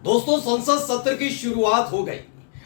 दोस्तों, संसद सत्र की शुरुआत हो गई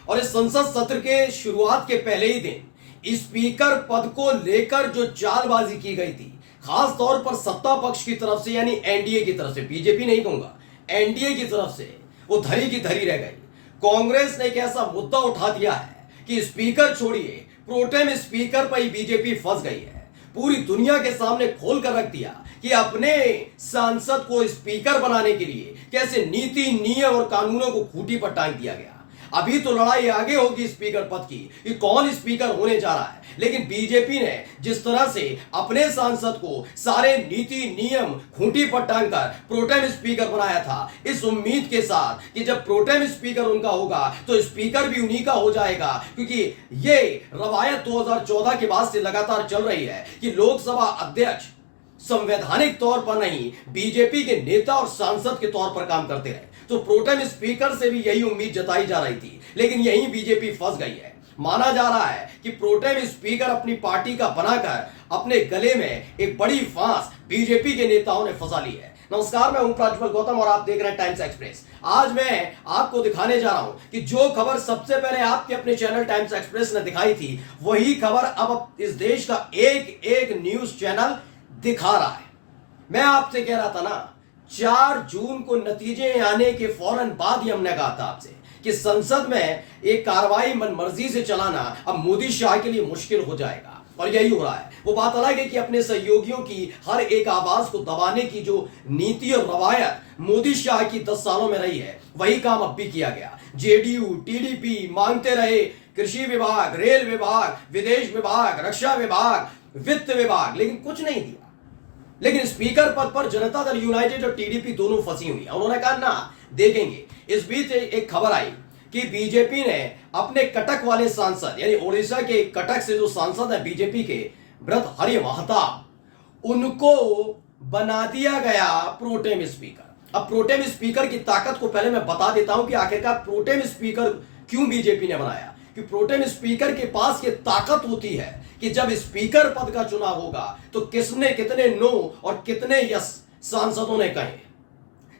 और इस संसद सत्र के शुरुआत के पहले ही दिन स्पीकर पद को लेकर जो चालबाजी की गई थी, खास तौर पर सत्ता पक्ष की तरफ से यानी एनडीए की तरफ से, बीजेपी नहीं कहूंगा, एनडीए की तरफ से वो धरी की धरी रह गई। कांग्रेस ने एक ऐसा मुद्दा उठा दिया है कि स्पीकर छोड़िए, प्रोटेम स्पीकर पर ही बीजेपी फंस गई है। पूरी दुनिया के सामने खोल कर रख दिया कि अपने सांसद को स्पीकर बनाने के लिए कैसे नीति, नियम और कानूनों को खूंटी पर टांग दिया गया। अभी तो लड़ाई आगे होगी स्पीकर पद की कि कौन स्पीकर होने जा रहा है, लेकिन बीजेपी ने जिस तरह से अपने सांसद को सारे नीति, नियम खूंटी पर टांगकर प्रोटेम स्पीकर बनाया था, इस उम्मीद के साथ कि जब प्रोटेम स्पीकर उनका होगा तो स्पीकर भी उन्हीं का हो जाएगा, क्योंकि ये रवायत 2014 के बाद से लगातार चल रही है कि लोकसभा अध्यक्ष संवैधानिक तौर पर नहीं, बीजेपी के नेता और सांसद के तौर पर काम करते रहे। तो प्रोटेम स्पीकर से भी यही उम्मीद जताई जा रही थी, लेकिन यही बीजेपी फंस गई है। माना जा रहा है कि प्रोटेम स्पीकर अपनी पार्टी का बनाकर अपने गले में एक बड़ी फांस बीजेपी के नेताओं ने फंसा ली है। नमस्कार, मैं हूं प्रज्वल गौतम और आप देख रहे हैं टाइम्स एक्सप्रेस। आज मैं आपको दिखाने जा रहा हूं कि जो खबर सबसे पहले आपके अपने चैनल टाइम्स एक्सप्रेस ने दिखाई थी, वही खबर अब इस देश का एक एक न्यूज चैनल दिखा रहा है। मैं आपसे कह रहा था ना, 4 जून को नतीजे आने के फौरन बाद ही हमने कहा था आपसे कि संसद में एक कार्रवाई मनमर्जी से चलाना अब मोदी शाह के लिए मुश्किल हो जाएगा, और यही हो रहा है। वो बात अलग है कि अपने सहयोगियों की हर एक आवाज को दबाने की जो नीति और रवायत मोदी शाह की 10 सालों में रही है, वही काम अब भी किया गया। जेडीयू, टीडीपी मांगते रहे कृषि विभाग, रेल विभाग, विदेश विभाग, रक्षा विभाग, वित्त विभाग, लेकिन कुछ नहीं दिया। लेकिन स्पीकर पद पर जनता दल यूनाइटेड और टीडीपी दोनों फंसी हुई है। उन्होंने कहा ना देखेंगे। इस बीच एक खबर आई कि बीजेपी ने अपने कटक वाले सांसद यानी ओडिशा के कटक से जो सांसद है बीजेपी के, भर्तृहरि महताब, उनको बना दिया गया प्रोटेम स्पीकर। अब प्रोटेम स्पीकर की ताकत को पहले मैं बता देता हूं कि आखिरकार प्रोटेम स्पीकर क्यों बीजेपी ने बनाया। कि प्रोटेम स्पीकर के पास ये ताकत होती है कि जब स्पीकर पद का चुनाव होगा तो किसने कितने नो और कितने यस सांसदों ने कहे,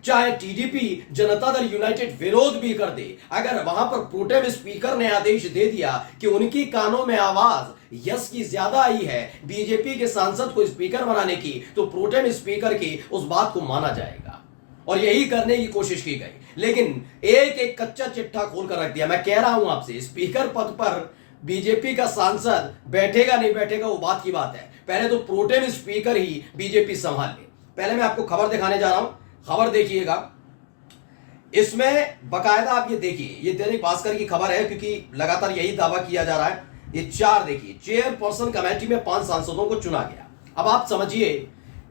चाहे टीडीपी, जनता दल यूनाइटेड विरोध भी कर दे, अगर वहां पर प्रोटेम स्पीकर ने आदेश दे दिया कि उनकी कानों में आवाज यस की ज्यादा आई है बीजेपी के सांसद को स्पीकर बनाने की, तो प्रोटेम स्पीकर की उस बात को माना जाएगा। और यही करने की कोशिश की गई, लेकिन एक एक कच्चा चिट्ठा खोल कर रख दिया। मैं कह रहा हूं आपसे, स्पीकर पद पर बीजेपी का सांसद बैठेगा नहीं बैठेगा वो बात की बात है, पहले तो प्रोटेम स्पीकर ही बीजेपी संभाल ले। पहले मैं आपको खबर दिखाने जा रहा हूं, खबर देखिएगा। इसमें बकायदा आप ये देखिए, ये दैनिक भास्कर की खबर है, क्योंकि लगातार यही दावा किया जा रहा है। ये 4 देखिए, चेयरपर्सन कमेटी में 5 सांसदों को चुना गया। अब आप समझिए,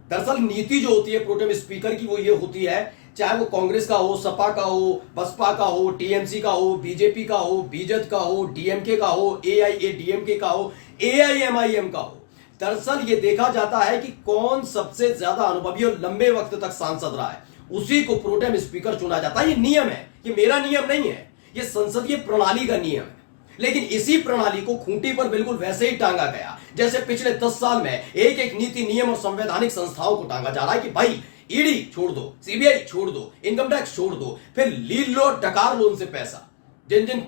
दरअसल नीति जो होती है प्रोटेम स्पीकर की वो ये होती है, चाहे वो कांग्रेस का हो, सपा का हो, बसपा का हो, टीएमसी का हो, बीजेपी का हो, बीजेड का हो, डीएमके का हो, एआईएडीएमके का हो, एआईएमआईएम का हो, दरअसल ये देखा जाता है कि कौन सबसे ज्यादा अनुभवी और लंबे वक्त तक सांसद रहा है, उसी को प्रोटेम स्पीकर चुना जाता है। ये नियम है, ये मेरा नियम नहीं है, ये संसदीय प्रणाली का नियम है। लेकिन इसी प्रणाली को खूंटी पर बिल्कुल वैसे ही टांगा गया जैसे पिछले 10 साल में एक एक नीति, नियम और संवैधानिक संस्थाओं को टांगा जा रहा है कि भाई ईडी छोड़ दो, सीबीआई छोड़ दो, इनकम टैक्स छोड़ दो, फिर लील लो, डकार लो उनसे पैसा, जिन जिन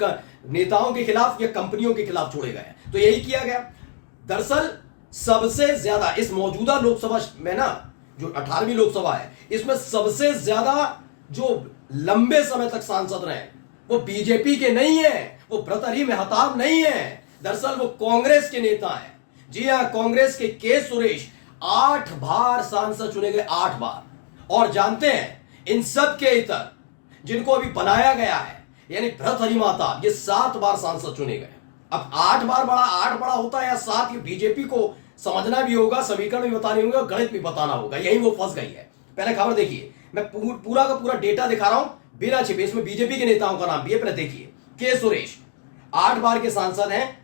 नेताओं के खिलाफ या कंपनियों के खिलाफ छोड़े गए। तो यही किया गया। दरअसल सबसे ज्यादा इस मौजूदा लोकसभा में ना, जो 18वीं लोकसभा है, इसमें सबसे ज्यादा जो लंबे समय तक सांसद रहे वो बीजेपी के नहीं है, वो भर्तृहरि महताब नहीं है, दरअसल वो कांग्रेस के नेता है। जी हां, कांग्रेस के सुरेश 8 बार सांसद चुने गए, 8 बार। और जानते हैं, इन सब के इतर जिनको अभी बनाया गया है यानी भर्तृहरि महताब, ये 7 बार सांसद चुने गए। अब 8 बार बड़ा 8 बड़ा होता है या 7, ये बीजेपी को समझना भी होगा, समीकरण भी बताने होंगे और गणित भी बताना होगा। यही वो फंस गई है। पहले खबर देखिए, मैं पूरा का पूरा डेटा दिखा रहा हूं बिना छिपे, इसमें बीजेपी के नेताओं का नाम भी है। पहले देखिए, के सुरेश 8 बार के सांसद हैं,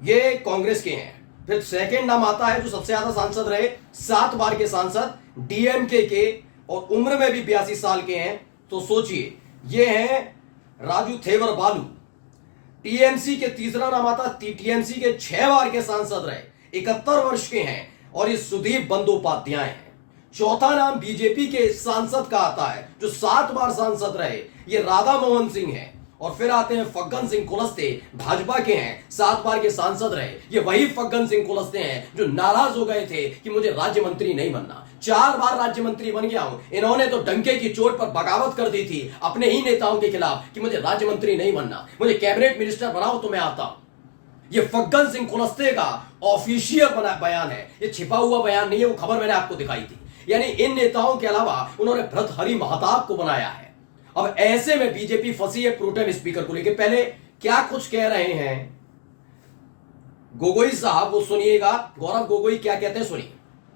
ये कांग्रेस के हैं। फिर सेकंड नाम आता है जो सबसे ज्यादा सांसद रहे, 7 बार के सांसद, डीएमके के, और उम्र में भी 82 साल के हैं। तो सोचिए, ये हैं राजू थेवर बालू। टीएमसी के तीसरा नाम आता, टीएमसी के 6 बार के सांसद रहे, 71 वर्ष के हैं, और ये सुदीप बंदोपाध्याय हैं। चौथा नाम बीजेपी के सांसद का आता है जो 7 बार सांसद रहे, ये राधा मोहन सिंह है। और फिर आते हैं फग्गन सिंह कुलस्ते, भाजपा के हैं, 7 बार के सांसद रहे। ये वही फग्गन सिंह कुलस्ते हैं जो नाराज हो गए थे कि मुझे राज्य मंत्री नहीं बनना। 4 बार राज्य मंत्री बन गया हूं। इन्होंने तो डंके की चोट पर बगावत कर दी थी अपने ही नेताओं के खिलाफ कि मुझे राज्य मंत्री नहीं बनना, मुझे कैबिनेट मिनिस्टर बनाओ तो मैं आता हूं। ये फग्गन सिंह कुलस्ते का ऑफिशियल बयान है, ये छिपा हुआ बयान नहीं है, वो खबर मैंने आपको दिखाई थी। यानी इन नेताओं के अलावा उन्होंने भर्तृहरि महताब को बनाया है। अब ऐसे में बीजेपी फंसी है प्रोटेम स्पीकर को लेकर। पहले क्या कुछ कह रहे हैं गोगोई साहब, वो सुनिएगा। गौरव गोगोई क्या कहते हैं, सुनिए।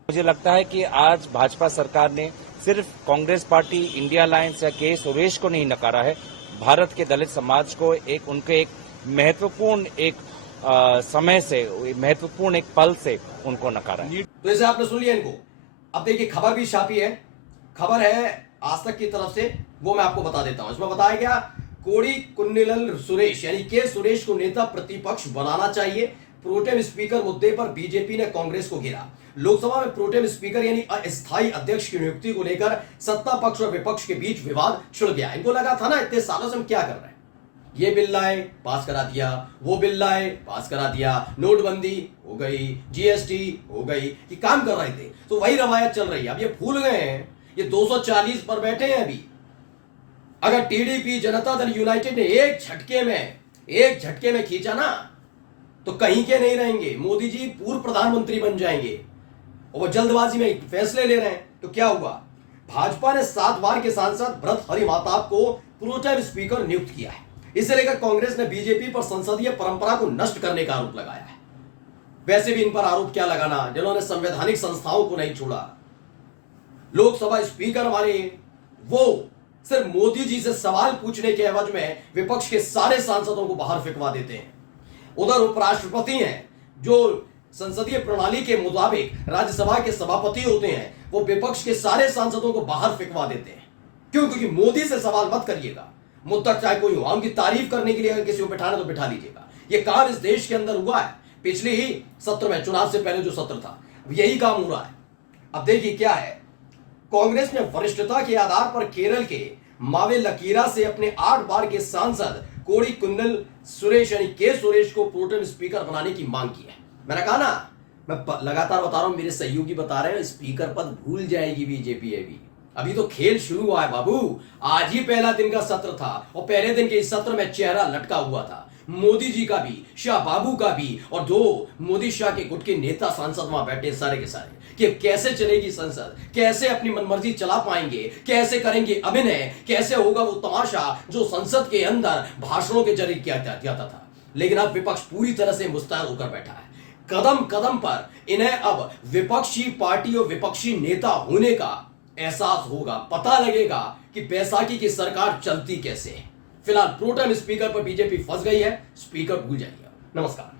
मुझे लगता है कि आज भाजपा सरकार ने सिर्फ कांग्रेस पार्टी, इंडिया अलायंस या के सुरेश को नहीं नकारा है, भारत के दलित समाज को उनके एक महत्वपूर्ण समय से, महत्वपूर्ण एक पल से उनको नकारा है। तो जैसे आपने सुन लिया इनको। अब देखिए खबर भी छापी है, खबर है आज तक की तरफ से, वो मैं आपको बता देता हूं। इसमें बताया गया कोड़ीकुन्नील सुरेश यानी के सुरेश को नेता प्रतिपक्ष बनाना चाहिए। प्रोटेम स्पीकर मुद्दे पर बीजेपी ने कांग्रेस को घेरा। लोकसभा में प्रोटेम स्पीकर यानी अस्थायी अध्यक्ष की नियुक्ति को लेकर सत्ता पक्ष और विपक्ष के बीच विवाद छिड़ गया। इनको लगा था ना इतने सालों से हम क्या कर रहे हैं, ये बिल लाए पास करा दिया, वो बिल लाए पास करा दिया, नोटबंदी हो गई, जीएसटी हो गई, ये काम कर रहे थे। तो वही रवायत चल रही है। अब ये भूल गए हैं, ये 240 पर बैठे हैं अभी। अगर टीडीपी जनता दल यूनाइटेड ने एक झटके में खींचा ना तो कहीं के नहीं रहेंगे। मोदी जी पूर्व प्रधानमंत्री बन जाएंगे और वो जल्दबाजी में फैसले ले रहे हैं। तो क्या हुआ, भाजपा ने 7 बार के सांसद भर्तृहरि महताब को प्रोटेम स्पीकर नियुक्त किया है। इसे लेकर कांग्रेस ने बीजेपी पर संसदीय परंपरा को नष्ट करने का आरोप लगाया है। वैसे भी इन पर आरोप क्या लगाना जिन्होंने संवैधानिक संस्थाओं को नहीं छोड़ा। लोकसभा स्पीकर हमारे वो सिर्फ मोदी जी से सवाल पूछने के एवज में विपक्ष के सारे सांसदों को बाहर फेंकवा देते हैं। उधर उपराष्ट्रपति हैं जो संसदीय प्रणाली के मुताबिक राज्यसभा के सभापति होते हैं, वो विपक्ष के सारे सांसदों को बाहर फेंकवा देते हैं। क्यों? क्योंकि मोदी से सवाल मत करिएगा, मुद्दा चाहे कोई हो, उनकी तारीफ करने के लिए अगर किसी को बिठाना तो बिठा लीजिएगा। ये काम इस देश के अंदर हुआ है पिछले ही सत्र में, चुनाव से पहले जो सत्र था, यही काम हो रहा है। अब देखिए क्या है, कांग्रेस ने वरिष्ठता के आधार पर केरल के मावेलकीरा से अपने 8 बार के सांसद कोड़ीकुन्नील सुरेश यानी के सुरेश को प्रोटेम स्पीकर बनाने की मांग की है। मैंने कहा ना, मैं लगातार बता रहा हूं, मेरे सहयोगी बता रहे हैं, स्पीकर पद भूल जाएगी बीजेपी। अभी तो खेल शुरू हुआ है बाबू। आज ही पहला दिन का सत्र था और पहले दिन के इस सत्र में चेहरा लटका हुआ था मोदी जी का भी, शाह बाबू का भी, और 2 मोदी शाह के गुट के नेता सांसद वहां बैठे सारे के सारे, कि कैसे चलेगी संसद, कैसे अपनी मनमर्जी चला पाएंगे, कैसे करेंगे अभिनय, कैसे होगा वो तमाशा जो संसद के अंदर भाषणों के जरिए किया जाता था। लेकिन अब विपक्ष पूरी तरह से मुस्तैद होकर बैठा है। कदम कदम पर इन्हें अब विपक्षी पार्टी और विपक्षी नेता होने का एहसास होगा, पता लगेगा कि बैसाखी की सरकार चलती कैसे है। फिलहाल प्रोटेम स्पीकर पर बीजेपी फंस गई है, स्पीकर भूल जाइए। नमस्कार।